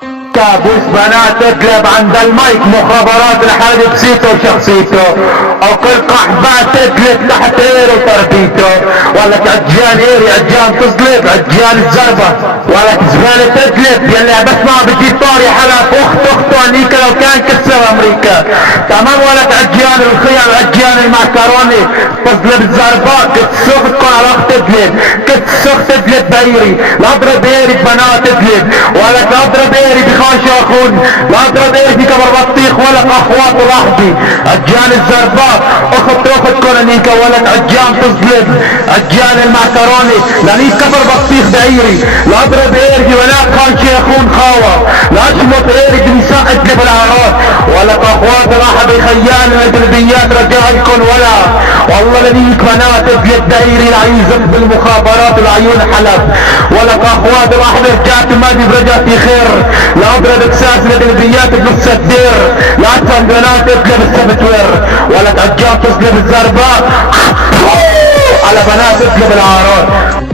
كابوس بنات تقلب عند المايك، مخابرات الحرب بسيته وشخصيته، او كل قحبة تقلب تحت ايره وتربيته. ولك عجان ايري، عجان تظلم، عجان الزربة، ولك زبالة تقلب يلي بسمع بجيتار يا حلف اخته انيكا لو كان كسر امريكا. تمام. ولك عجان الخيام، عجان المعكروني تظلم الزربات، كتسوخ تكون على اخت تقلب، كتسوخ تقلب بايري، لا اضرب ايري بنات تقلب، ولك لا اضرب ايري بخاش اخون، لا اضرب ايري في كبر بطيخ، ولك اخوات ولحظي عجان الزربات اخت كورنيكا. ولك عجان تظلم، عجان المعكروني لاني كبر بطيخ بايري، لا اضرب ايري ولا خان شيخون خاوة، لا اشمط ايري بنساء اتلف العراض. ولك اخوات راح بخيال الاجنبيات رجعلكن ولا والله لديك بنات اتلف دايري العيون زب بالمخابرات العيون حلب. ولك اخوات راح رجعت مادي برجعتي خير، لا اضرب اكساس الاجنبيات بنص الدير، لا اتفهم بنات اتلف السبت وير. ولك عجان تصلب الزرباء على بنات اتلف العراض.